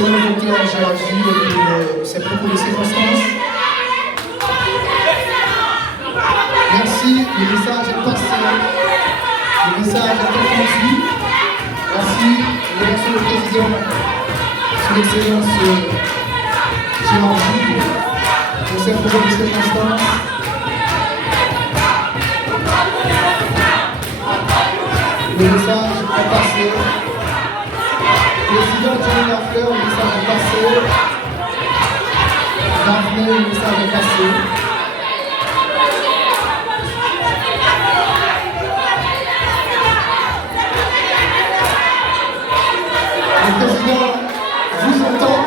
Monsieur le docteur Gérald Jules pour ses propos de circonstances. Merci, le message est passé. Le message est transmis. Merci, monsieur le président, son excellence Gérald Jules pour ses propos de circonstances. Le message est passé. Président Johnny Lafleur, le message est passé. Daphné, le message est passé. Le président vous entend.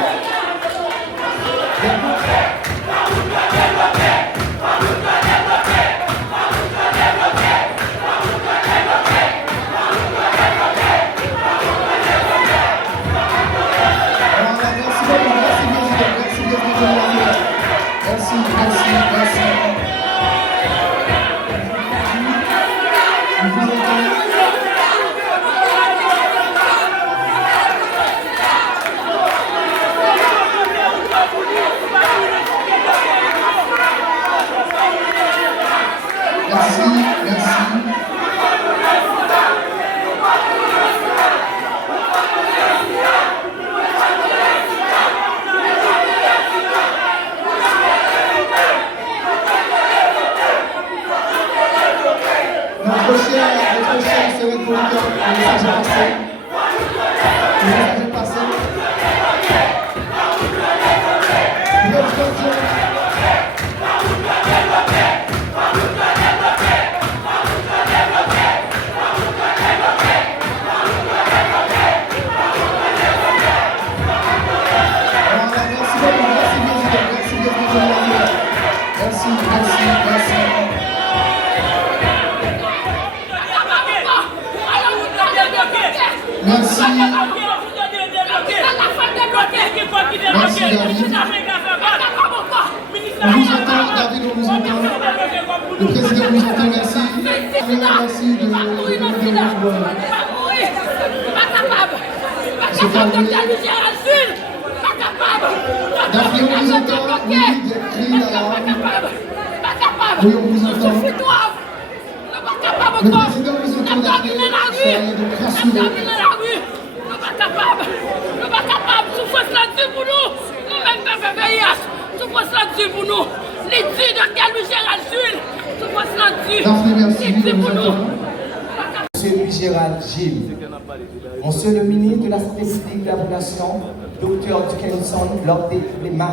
Monsieur le ministre de la Santé publique de la Population, Dr Dickinson Lord Lema.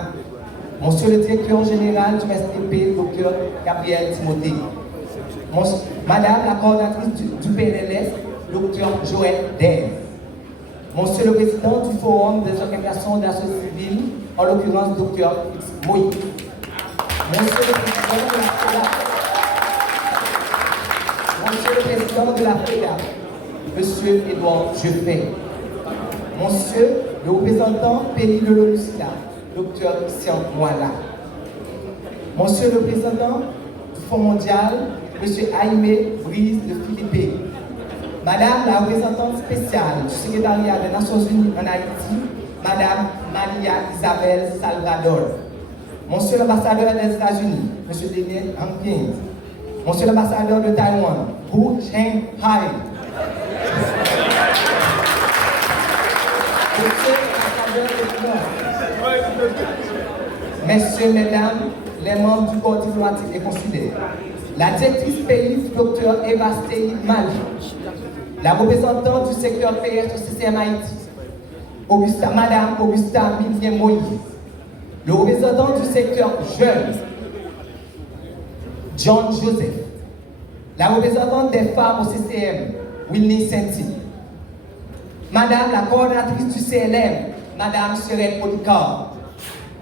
Monsieur le directeur général du STP, Dr Gabriel Timothée. Madame la coordinatrice du PNLS, Dr Joël Dez. Monsieur le président du Forum des organisations de la société civile, en l'occurrence Dr X Moïse. Monsieur le président de la FEDA, Monsieur Edouard Jeppet. Monsieur le représentant pays de l'ONUSLA, Dr Christian Moala. Monsieur le président du Fonds mondial, Monsieur Jaime Brise de Philippe. Madame la représentante spéciale du secrétariat des Nations Unies en Haïti, Madame Maria Isabelle Salvador. Monsieur l'ambassadeur des États-Unis, Monsieur Daniel Hankins. Monsieur l'ambassadeur de Taïwan, Hu Cheng-hai. Monsieur l'ambassadeur de France. Messieurs, mesdames, les membres du corps diplomatique et consulaire, la directrice pays, Dr Eva Stey Mali, la représentante du secteur PS au CCM Haïti, Madame Augusta Milien Moïse, le représentant du secteur jeune, John Joseph, la représentante des femmes au CCM, Winnie Senti, Madame la coordinatrice du CLM, Madame Serène Odikar,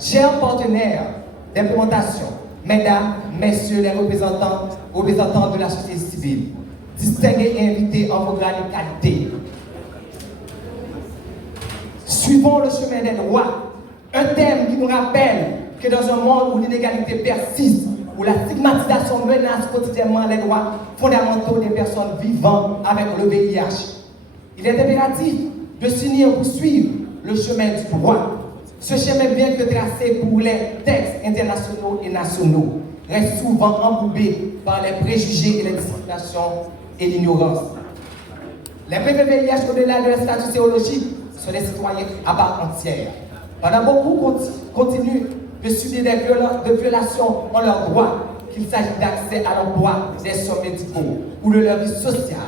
chers partenaires d'implémentation, Mesdames, Messieurs les représentants de la société civile, distingués et invités en vos grandes qualités. Suivons le chemin des droits, un thème qui nous rappelle que dans un monde où l'inégalité persiste, où la stigmatisation menace quotidiennement les droits fondamentaux des personnes vivant avec le VIH, il est impératif de s'unir pour suivre le chemin du droit. Ce chemin bien que tracé pour les textes internationaux et nationaux reste souvent embourbé par les préjugés et les discriminations et l'ignorance. Les PVVIH, au-delà de leur statut théologique, sont des citoyens à part entière. Pendant beaucoup continuent de subir des violations en leurs droits, qu'il s'agisse d'accès à l'emploi, des soins médicaux ou de leur vie sociale.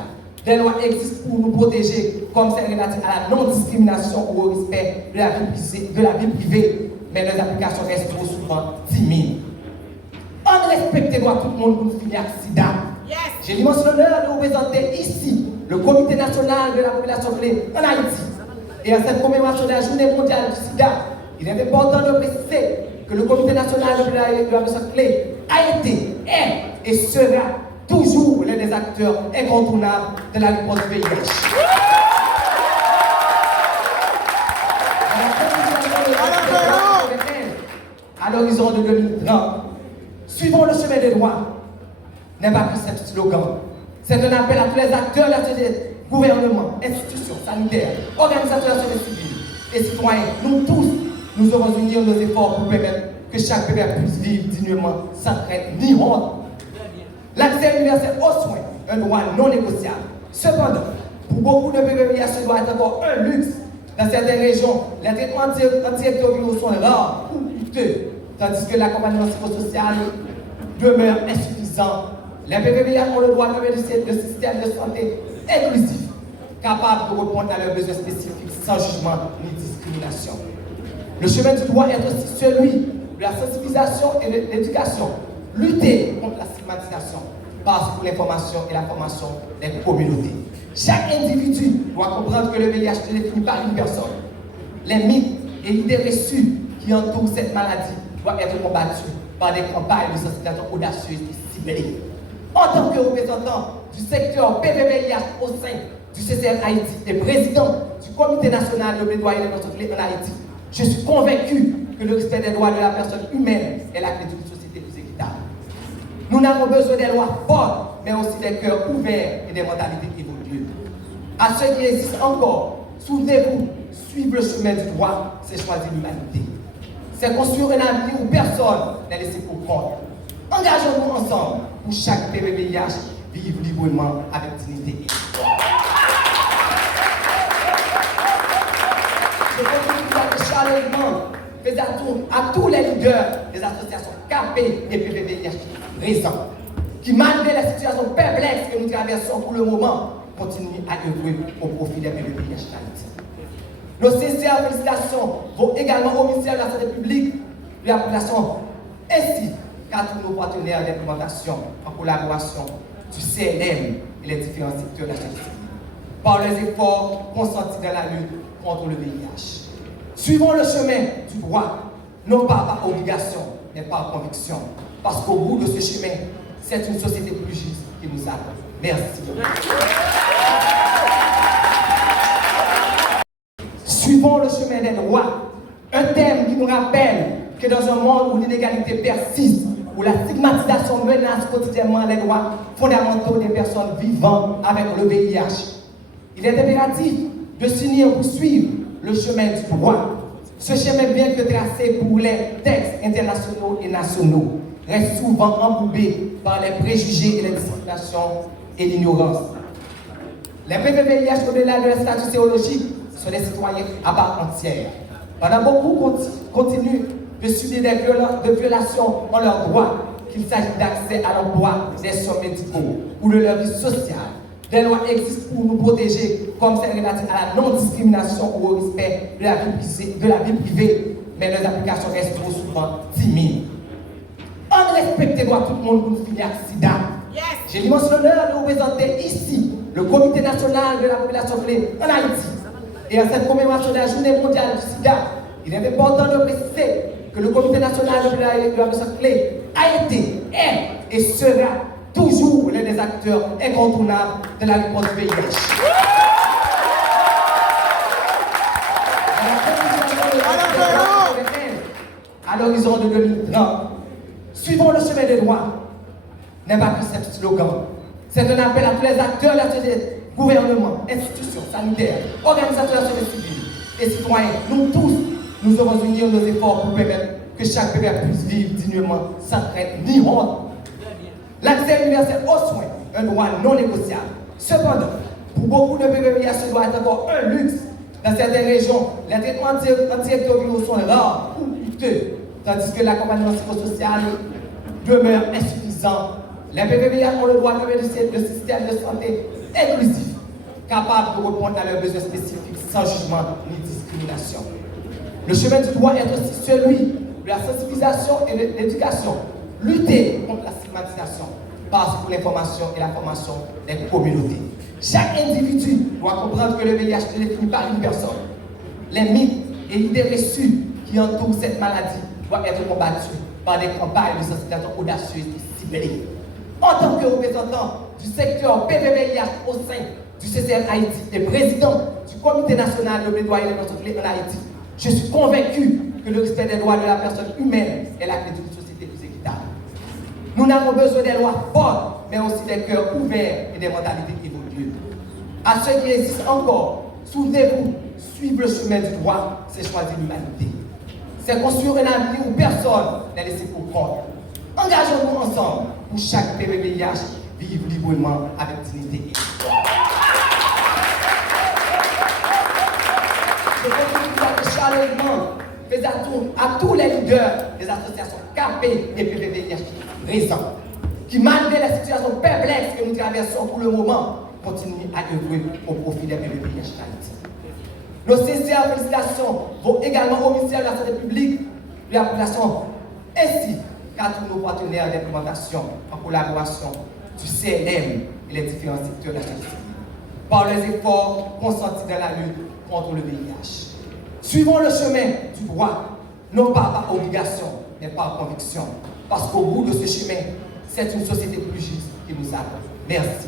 Des lois existent pour nous protéger, comme celle relative à la non-discrimination ou au respect de la vie privée, mais leurs applications restent trop souvent timides. On respecte les droits de tout le monde pour nous finir accident. J'ai l'immense honneur de représenter ici le Comité national de la population clé en Haïti. Et à cette commémoration de la Journée mondiale du sida, il est important de préciser que le Comité national de la population clé a été, est et sera toujours l'un des acteurs incontournables de la réponse du VIH. À l'horizon de 2030, suivons le chemin des droits n'est pas que ce slogan. C'est un appel à tous les acteurs de la société, gouvernement, institutions sanitaires, organisations de la société civile et citoyens. Nous tous, nous devons unir nos efforts pour permettre que chaque bébé puisse vivre dignement, sans crainte ni honte. L'accès universel aux soins, un droit non négociable. Cependant, pour beaucoup de bébés, ce doit être encore un luxe. Dans certaines régions, les traitements antirétroviraux sont rares ou coûteux, tandis que l'accompagnement psychosocial demeure insuffisant. Les PVVIH ont le droit de bénéficier de systèmes de santé inclusifs, capables de répondre à leurs besoins spécifiques sans jugement ni discrimination. Le chemin du droit est aussi celui de la sensibilisation et de l'éducation. Lutter contre la stigmatisation passe pour l'information et la formation des communautés. Chaque individu doit comprendre que le VIH est défini par une personne. Les mythes et l'idée reçue qui entourent cette maladie doivent être combattus par des campagnes de sensibilisation audacieuses et ciblées. En tant que représentant du secteur PVVIH au sein du CCF Haïti et président du Comité national de plaidoyer des personnes clés en Haïti, je suis convaincu que le respect des droits de la personne humaine est la clé d'une société plus équitable. Nous n'avons besoin des lois fortes, mais aussi des cœurs ouverts et des mentalités évoluées. À ceux qui existent encore, souvenez-vous, suivre le chemin du droit, c'est choisir l'humanité. C'est construire un avenir où personne n'est laissé pour compte. Engageons-nous ensemble pour chaque PVVIH vivre librement avec dignité. Je veux chaleureusement à tous les leaders des associations KP et PVVIH présents, qui malgré la situation perplexe que nous traversons pour le moment, continuent à œuvrer au profit des PVVIH Haïti. Nos sincères félicitations vont également au ministère de la Santé publique, de la population, ainsi qu'à tous nos partenaires d'implémentation en collaboration du CNM et les différents secteurs de la société civile, par les efforts consentis dans la lutte contre le VIH. Suivons le chemin du droit, non pas par obligation, mais par conviction, parce qu'au bout de ce chemin, c'est une société plus juste qui nous attend. Merci. Suivons le chemin des droits, un thème qui nous rappelle que dans un monde où l'inégalité persiste, où la stigmatisation menace quotidiennement les droits fondamentaux des personnes vivant avec le VIH, il est impératif de s'unir pour suivre le chemin du droit. Ce chemin bien que tracé pour les textes internationaux et nationaux reste souvent embourbé par les préjugés et les discriminations et l'ignorance. Les PVVIH, au-delà de leur statut théologique, sont des citoyens à part entière. Pendant beaucoup continuent de subir des violations en leurs droits, qu'il s'agisse d'accès à l'emploi, des soins médicaux ou de leur vie sociale. Des lois existent pour nous protéger, comme celle relative à la non-discrimination ou au respect de la vie privée, mais leurs applications restent trop souvent timides. On respecte les droits de tout le monde pour nous finir accident. J'ai l'immense honneur de représenter ici le Comité national de la population clé en Haïti. Et à cette commémoration de la Journée mondiale du sida, il est important de préciser que le Comité national de la population clé a été, est et sera toujours l'un des acteurs incontournables de la réponse du VIH. À l'horizon de 2030, suivons le chemin des droits n'est pas que ce slogan. C'est un appel à tous les acteurs de la société, gouvernement, institutions sanitaires, organisations de la société civile et citoyens, nous tous, nous devons unir nos efforts pour permettre que chaque bébé puisse vivre dignement, sans crainte ni honte. L'accès universel aux soins est un droit non négociable. Cependant, pour beaucoup de bébés, ce doit être encore un luxe. Dans certaines régions, les traitements antirétroviraux sont rares ou coûteux, tandis que l'accompagnement psychosocial demeure insuffisant. Les bébés ont le droit de bénéficier de système de santé inclusif, capable de répondre à leurs besoins spécifiques sans jugement ni discrimination. Le chemin du droit est aussi celui de la sensibilisation et de l'éducation. Lutter contre la stigmatisation passe pour l'information et la formation des communautés. Chaque individu doit comprendre que le VIH ne définit pas une personne. Les mythes et idées reçues qui entourent cette maladie doivent être combattus par des campagnes de sensibilisation audacieuses et ciblées. En tant que représentant du secteur PVVIH au sein du CCL Haïti et président du Comité national de plaidoyer des personnes en Haïti, je suis convaincu que le respect des droits de la personne humaine est la clé d'une société plus équitable. Nous n'avons besoin des lois fortes, mais aussi des cœurs ouverts et des mentalités évoluées. À ceux qui existent encore, souvenez-vous, suivre le chemin du droit, c'est choisir l'humanité. C'est construire un avenir où personne n'est laissé pour compte. Engageons-nous ensemble pour chaque PVVIH vivre librement avec dignité. Je veux chaleureusement à tous les leaders des associations KP et PVVIH présents, qui malgré la situation perplexe que nous traversons pour le moment, continuent à œuvrer au profit des PVVIH Haïti. Nos sincères félicitations vont également au ministère de la Santé publique, de la population, ainsi qu'à tous nos partenaires d'implémentation en collaboration du CNM et les différents secteurs de la société, par les efforts consentis dans la lutte contre le VIH. Suivons le chemin du droit, non pas par obligation, mais par conviction, parce qu'au bout de ce chemin, c'est une société plus juste qui nous attend. Merci.